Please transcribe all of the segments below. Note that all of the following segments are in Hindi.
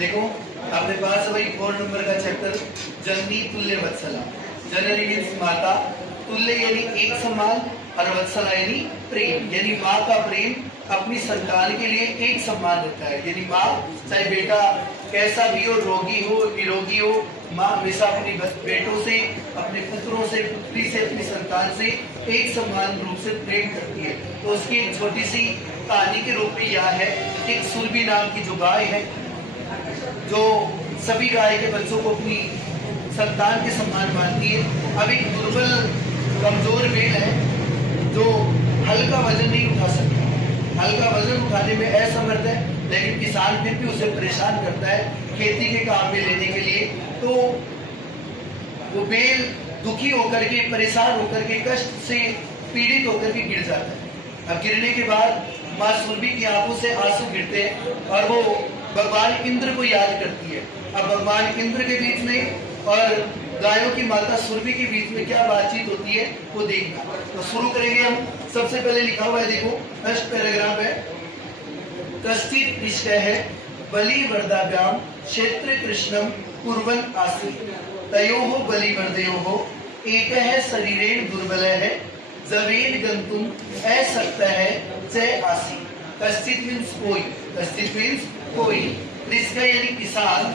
देखो अपने पास वही 4 नंबर का चैप्टर जननी तुल्य वत्सला। जननी मीन्स माता, तुल्य यानी एक समान, और वत्सला यानी प्रेम, यानी माँ का प्रेम अपनी संतान के लिए एक समान रहता है। यानी माँ चाहे बेटा कैसा भी हो, रोगी हो निरोगी हो, माँ हमेशा अपनी बेटों से, अपने पुत्रों से, पुत्री से, अपनी संतान से एक समान रूप से प्रेम करती है। तो उसकी एक छोटी सी कहानी के रूप में यह है, एक सुरभि नाम की जो गाय है, जो सभी गाय के बच्चों को अपनी संतान के समान मानती है। अब एक दुर्बल कमजोर बेल है जो हल्का वजन नहीं उठा सकता, हल्का वजन उठाने में असमर्थ है, लेकिन किसान फिर भी उसे परेशान करता है खेती के काम में लेने के लिए। तो वो बेल दुखी होकर के, परेशान होकर के, कष्ट से पीड़ित होकर के गिर जाता है। अब गिरने के बाद माँ सुरभि की आंखों से आंसू गिरते हैं और वो भगवान इंद्र को याद करती है। अब भगवान इंद्र के बीच में और गायों की माता सुरभि के बीच में क्या बातचीत होती है वो देखना। तो शुरू करेंगे हम। सबसे पहले लिखा हुआ है, देखो फर्स्ट पैराग्राफ है, कश्चित् इष्टः बलिवर्दाभ्यां क्षेत्र कृष्णं कुर्वन् आसीत् तयोः बलिवर्दयोः एकः शरीरेण दुर्बलः जवेन गन्तुम् अशक्तः च आसीत्। कश्चित् मीन्स कोई, कश्चित् मीन्स कोई, कृष्ण यानी किसान,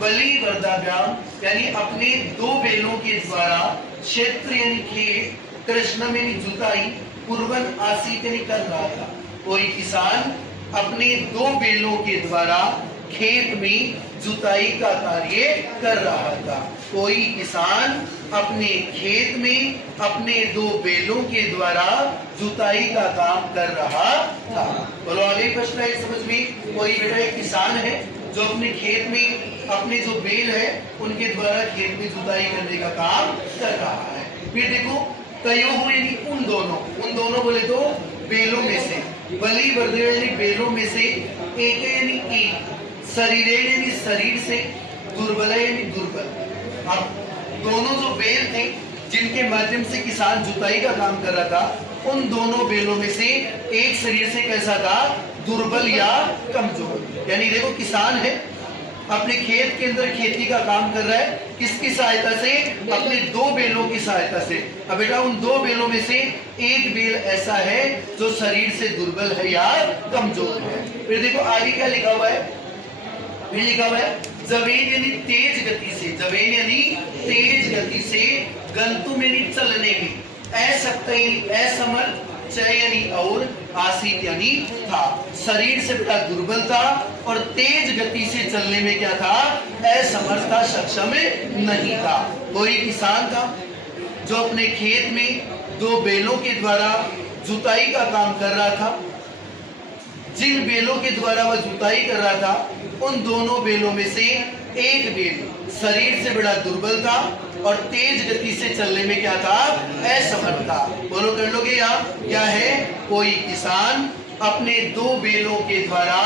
बलिवर्दाभ्यां यानी अपने 2 बैलों के द्वारा, क्षेत्र यानी खेत, कृष्ण यानी जुताई, कुर्वन् आसीत् यानी कर रहा था। कोई किसान अपने 2 बैलों के द्वारा खेत में जुताई का कार्य कर रहा था। कोई किसान अपने खेत में अपने 2 बैलों के द्वारा जुताई का काम कर रहा था। बोलो आगे प्रश्न है समझ में। कोई बेटा एक किसान है जो अपने खेत में अपने जो बैल है उनके द्वारा खेत में जुताई करने का काम कर रहा है। फिर देखो तयोः यानी उन दोनों बोले तो बैलों में से, बलिवर्दयोः यानी बैलों में से, एक यानी एक, शरीरेण यानी शरीर से, दुर्बल यानी दुर्बल। अब दोनों जो बैल थे जिनके माध्यम से किसान जुताई का काम कर रहा था, उन दोनों बैलों में से एक शरीर से कैसा था, दुर्बल या कमजोर। यानी देखो किसान है अपने खेत के अंदर खेती का काम कर रहा है, किसकी सहायता से, अपने 2 बैलों की सहायता से। अब बेटा उन 2 बैलों में से एक बैल ऐसा है जो शरीर से दुर्बल है या कमजोर है। फिर देखो आगे क्या लिखा हुआ है, फिर लिखा हुआ है जवेन यानी तेज गति से, जवेन यानी तेज गति से, गंतुम यानी चलने में, असमर्थ, चय यानी और, आसीत यानी था। शरीर से बेटा दुर्बल था और तेज गति से चलने में क्या था, असमर्थ था, सक्षम नहीं था। कोई किसान था जो अपने खेत में 2 बैलों के द्वारा जुताई का काम कर रहा था। जिन बैलों के द्वारा वह जुताई कर रहा था उन दोनों बैलों में से एक बैल शरीर से बड़ा दुर्बल था और तेज गति से चलने में क्या था, असमर्थ था। बोलो कर लोगे यहाँ क्या है, कोई किसान अपने 2 बैलों के द्वारा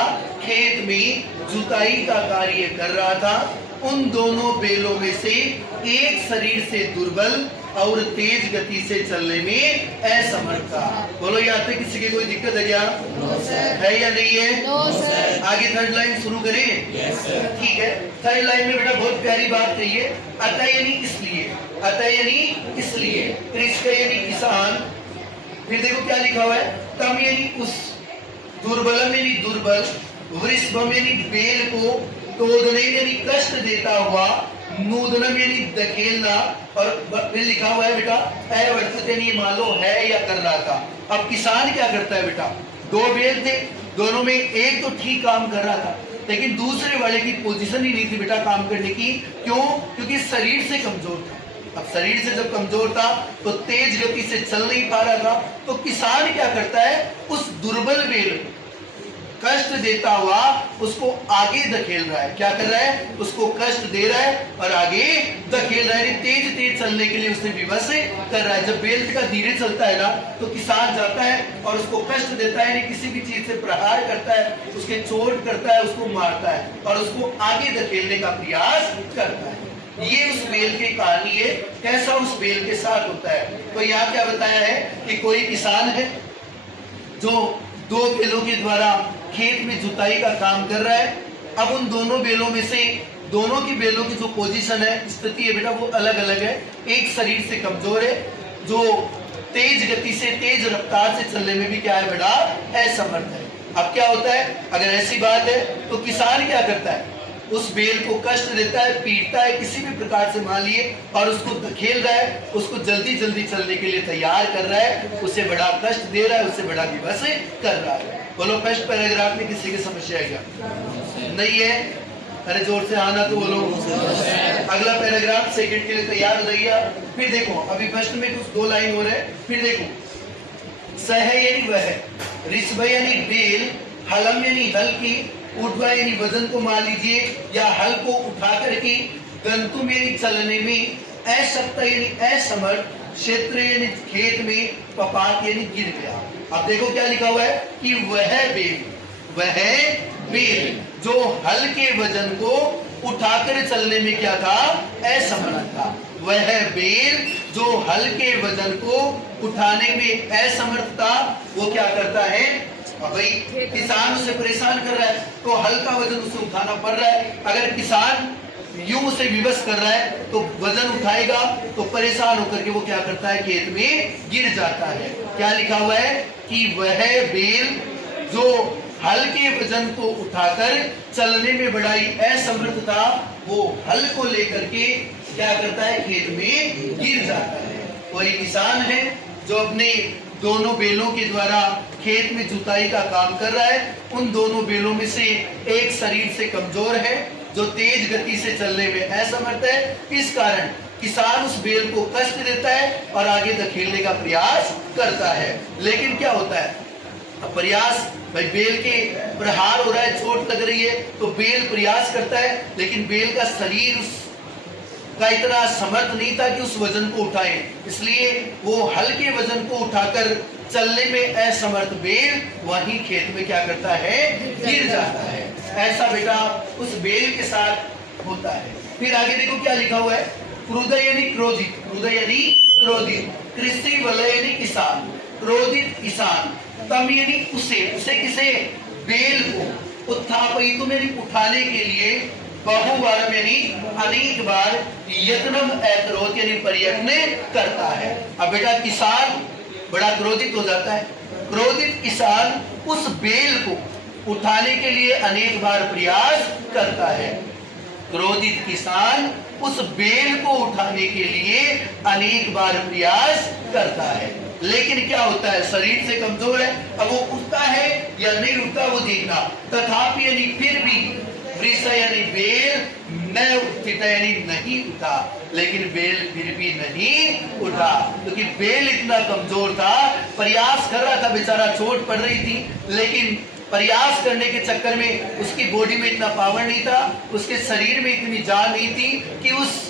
खेत में जुताई का कार्य कर रहा था। उन दोनों बैलों में से एक शरीर से दुर्बल और तेज गति से चलने में असमर्थ था। बोलो यहाँ पे किसी की कोई दिक्कत है क्या? है या नहीं है? आगे थर्ड लाइन शुरू करें? ठीक है। थर्ड लाइन में बेटा बहुत प्यारी बात कही है, अतः यानी इसलिए, अतः यानी इसलिए, कृष्ण यानी किसान। फिर देखो क्या लिखा हुआ है, तम यानी उस, दुर्बलम यानी दुर्बल, वृषभम यानी बैल को, तोड़ने यानी कष्ट देता हुआ, नूदनम यानी धकेलना, और फिर लिखा हुआ है बेटा अवर्तित यानी मालो है या कर रहा था। अब किसान क्या करता है बेटा, 2 बैल थे, दोनों में एक तो ठीक काम कर रहा था लेकिन दूसरे वाले की पोजीशन ही नहीं थी बेटा काम करने की। क्यों? क्योंकि शरीर से कमजोर था। अब शरीर से जब कमजोर था तो तेज गति से चल नहीं पा रहा था। तो किसान क्या करता है, उस दुर्बल बैल कष्ट देता हुआ उसको आगे धकेल रहा है। क्या कर रहा है, उसको कष्ट दे रहा है और आगे धकेल रहा है। तेज तेज चलने के लिए उसने विवश कर रहा है। जब बैल का धीरे चलता है ना तो किसान जाता है और उसको कष्ट देता है, यानी किसी भी चीज से प्रहार करता है, उसके चोट करता है, उसको मारता है और उसको आगे धकेलने का प्रयास करता है। ये उस बैल की कहानी है, कैसा उस बैल के साथ होता है। तो यहाँ क्या बताया है कि कोई किसान है जो 2 बैलों के द्वारा खेत में जुताई का काम कर रहा है। अब उन दोनों बेलों में से दोनों की बेलों की जो पोजीशन है, स्थिति है बेटा, वो अलग अलग है। एक शरीर से कमजोर है, जो तेज गति से, तेज रफ्तार से चलने में भी क्या है बेटा, असमर्थ है। अब क्या होता है, अगर ऐसी बात है तो किसान क्या करता है, उस बेल को कष्ट देता है, पीटता है किसी भी प्रकार से मान लिए, और उसको धकेल रहा है, उसको जल्दी जल्दी चलने के लिए तैयार कर रहा है, उसे बड़ा कष्ट दे रहा है, उसे बड़ा विवश कर रहा है। बोलो फर्स्ट पैराग्राफ में किसी की समस्या है क्या? नहीं है? अरे जोर से आना तो बोलो। अगला पैराग्राफ सेकंड के लिए तैयार हो जाइए। फिर देखो, अभी फर्स्ट में कुछ 2 लाइन हो रहे हैं। फिर देखो, सह यानी वह, ऋषभ यानी बेल, हलम यानी हल की, उठवा यानी वजन को मान लीजिए, या हल को उठा करके, गंतुम यानी चलने में, अशक्त यानी असमर्थ, क्षेत्र यानी खेत में, पपात यानी गिर गया। अब देखो क्या लिखा हुआ है कि वह बेल जो हल के वजन को उठाकर चलने में क्या था, असमर्थ था। वह बेल जो हल के वजन को उठाने में असमर्थ था, वो क्या करता है, भाई किसान उसे परेशान कर रहा है, तो हल का वजन उसे उठाना पड़ रहा है। अगर किसान यूं उसे विवश कर रहा है तो वजन उठाएगा तो परेशान होकर के वो क्या करता है, खेत में गिर जाता है। क्या लिखा हुआ है कि वह बेल जो हल के वजन को उठाकर चलने में बड़ा ही असमर्थ था, वो हल को लेकर के क्या करता है, खेत में गिर जाता है। कोई किसान है जो अपने दोनों बेलों के द्वारा खेत में जुताई का काम कर रहा है। उन दोनों बेलों में से एक शरीर से कमजोर है, जो तेज गति से चलने में असमर्थ है। इस कारण किसान उस बेल को कष्ट देता है और आगे धकेलने का प्रयास करता है। लेकिन क्या होता है, प्रयास, भाई बेल के प्रहार हो रहा है, चोट लग रही है, तो बेल प्रयास करता है, लेकिन बेल का शरीर का इतना समर्थ नहीं था कि उस वजन को उठाए, इसलिए वो हल के वजन को उठाकर चलने में असमर्थ बेल वहीं खेत में क्या करता है, गिर जाता है। ऐसा बेटा उस बेल के साथ होता है। फिर आगे देखो क्या लिखा हुआ है, क्रुद्ध यानी क्रोधित, क्रुद्ध यानी क्रोधित, कृषि वलय यानी किसान, क्रोधित किसान, तम यानी उसे किसे, बेल को, उत्थापयितुम यानी उठाने के लिए, बहुबार यानी अनेक बार, यत्नम अकरोध यानी प्रयत्न करता है। अब बेटा किसान बड़ा क्रोधित हो जाता है। क्रोधित किसान उस बेल को उठाने के लिए अनेक बार प्रयास करता है। क्रोधित किसान उस बेल को उठाने के लिए अनेक बार प्रयास करता है, लेकिन क्या होता है, शरीर से कमजोर है। अब वो उठता है या नहीं उठता वो देखना। तथापि यानी फिर भी, वृष यानी बेल, न उठित यानी नहीं उठा, लेकिन बेल फिर भी नहीं उठा, क्योंकि बेल इतना कमजोर था, प्रयास कर रहा था बेचारा, चोट पड़ रही थी, लेकिन प्रयास करने के चक्कर में उसकी बॉडी में इतना पावर नहीं था, उसके शरीर में इतनी जान नहीं थी कि उस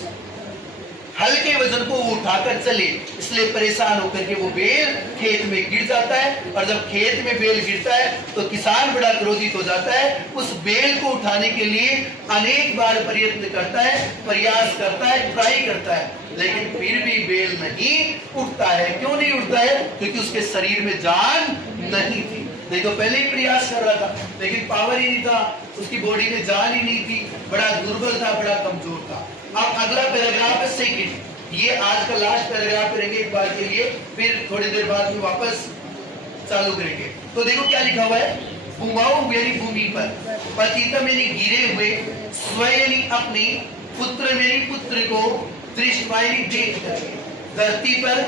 हल्के वजन को वो उठाकर चले, इसलिए परेशान होकर के वो बेल खेत में गिर जाता है। और जब खेत में बेल गिरता है तो किसान बड़ा क्रोधित हो जाता है, उस बेल को उठाने के लिए अनेक बार प्रयत्न करता है, प्रयास करता है, ट्राई करता है, लेकिन फिर भी बेल नहीं उठता है। क्यों नहीं उठता है? क्योंकि उसके शरीर में जान नहीं थी। देखो पहले ही प्रयास कर रहा था, लेकिन पावर ही नहीं था, उसकी बॉडी में जान ही नहीं थी, बड़ा दुर्बल था, बड़ा कमजोर था। अब अगला पैराग्राफ है सेकंड, ये आज का लास्ट पैराग्राफ करेंगे एक बार के लिए, फिर थोड़ी देर बाद में वापस चालू करेंगे। तो देखो क्या लिखा हुआ है, भूमाऊ यानी भूमि पर, पतितम यानी गिरे हुए, स्व यानी अपनी, पुत्र यानी पुत्र को, दृष्टवा यानी देख करके, धरती पर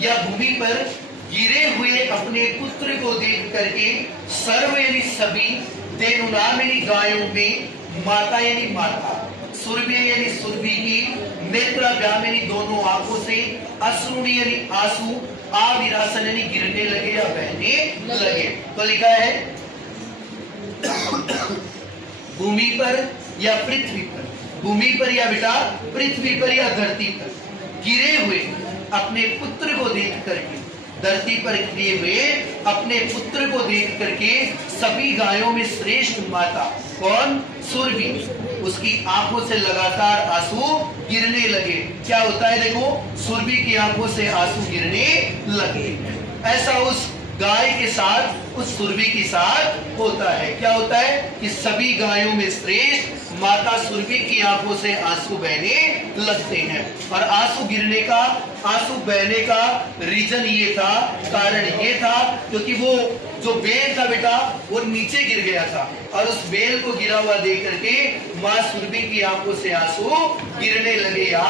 या भूमि पर गिरे हुए अपने पुत्र को देख करके, सर्व यानी सभी, देनुनाम यानी गायों में, माता यानी माता, सुरभि यानी सुरभि की, नेत्राभ्याम यानी दोनों आंखों से, अश्रुणी यानी आंसू, आविरासन यानी गिरने लगे या बहने लगे। तो लिखा है भूमि पर या पृथ्वी पर, भूमि पर या बेटा पृथ्वी पर या धरती पर गिरे हुए अपने पुत्र को देख करके, धरती पर गिरे हुए अपने पुत्र को देख करके, सभी गायों में श्रेष्ठ माता कौन? सुरभि, उसकी आंखों से लगातार आंसू गिरने लगे। क्या होता है देखो, सुरभि की आंखों से आंसू गिरने लगे। ऐसा उस गाय के साथ उस सुरभि के साथ होता है। क्या होता है कि सभी गायों में श्रेष्ठ माता सुरभि की आंखों से आंसू बहने लगते हैं। और आंसू बहने का रीजन ये था, कारण ये था, क्योंकि वो जो बेल था बेटा वो नीचे गिर गया था, और उस बेल को गिरा हुआ देख करके माँ सुरभि की आंखों से आंसू गिरने लगे या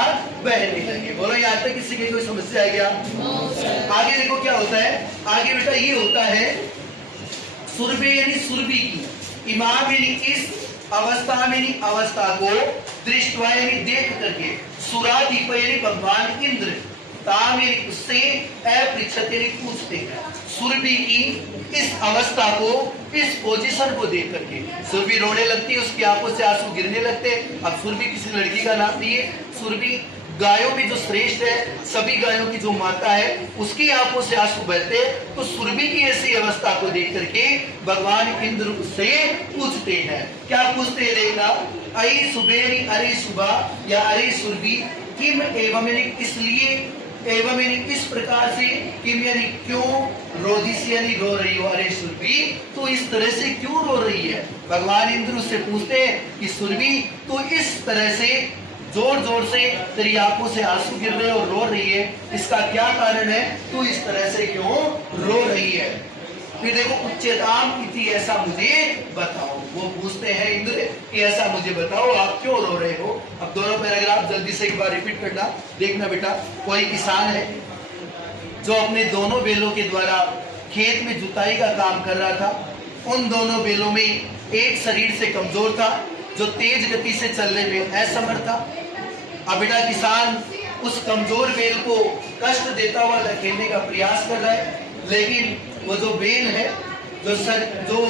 बहने लगे। बोलो यहाँ तक किसी की कोई समस्या है क्या? आगे देखो क्या होता है। आगे बेटा ये होता है सुरभि यानी सुरभि की इमाम यानी इस अवस्था में अवस्था को दृष्टवा यानी देख करके, सुरादीप यानी भगवान इंद्र, ताम यानी उससे, अपृच्छत यानी पूछते हैं। सुरभि की इस अवस्था को, इस पोजीशन को देख करके सुरभि रोने लगती है, उसकी आंखों से आंसू गिरने लगते हैं। अब सुरभि किसी लड़की का नाम नहीं है, सुरभि गायों में जो श्रेष्ठ है, सभी गायों की जो माता है, उसकी आंखों से आंसू बहते। तो सुरभि की ऐसी अवस्था को देख करके भगवान इंद्र उससे पूछते हैं। क्या पूछते हैं देखना, अरे सुबेरी, अरे सुबह या अरे सुरभि, किम एवं इसलिए, एवं इस प्रकार से, किम यानी क्यों, रोदिस यानी रो रही हो, अरे सुरभि तू इस तरह से क्यों रो रही है। भगवान इंद्र उससे पूछते हैं कि सुरभि तू इस तरह से जोर जोर से तेरी आंखों से आंसू गिर रहे और रो रही है, इसका क्या कारण है, तू इस तरह से क्यों रो रही है। फिर देखो उच्चताम इति, ऐसा मुझे बताओ। वो पूछते हैं इंद्र कि ऐसा मुझे बताओ आप क्यों रो रहे हो। अब दोनों पैराग्राफ जल्दी से एक बार रिपीट करना, देखना बेटा। कोई किसान है जो अपने दोनों बैलों के द्वारा खेत में जुताई का काम कर रहा था। उन दोनों बैलों में एक शरीर से कमजोर था, जो तेज गति से चलने में असमर्थ था। अब बेटा किसान उस कमजोर बैल को कष्ट देता हुआ धकेलने का प्रयास कर रहा है, लेकिन वो जो बैल है, जो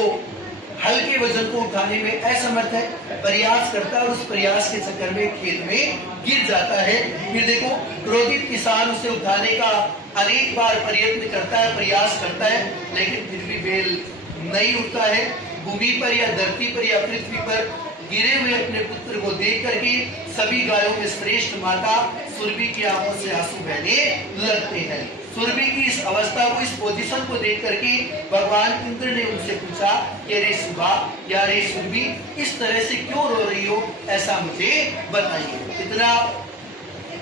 हल्के वजन को उठाने में असमर्थ है, प्रयास करता है और उस प्रयास के चक्कर में खेत में गिर जाता है। फिर देखो क्रोधित किसान उसे उठाने का अनेक बार प्रयत्न करता है, प्रयास करता है, लेकिन फिर भी बैल नहीं उठता है। भूमि पर या धरती पर या पृथ्वी पर गिरे हुए अपने पुत्र को देख करके सभी गायों में श्रेष्ठ माता सुरभि की आंखों से आंसू बहने लगते हैं। सुरभि की इस अवस्था को, इस पोजीशन को देख करके भगवान इंद्र ने उनसे पूछा कि अरे सुबह या अरे सुरभि इस तरह से क्यों रो रही हो, ऐसा मुझे बताइए। इतना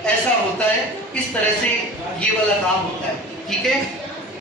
ऐसा होता है, इस तरह से ये वाला काम होता है। ठीक है।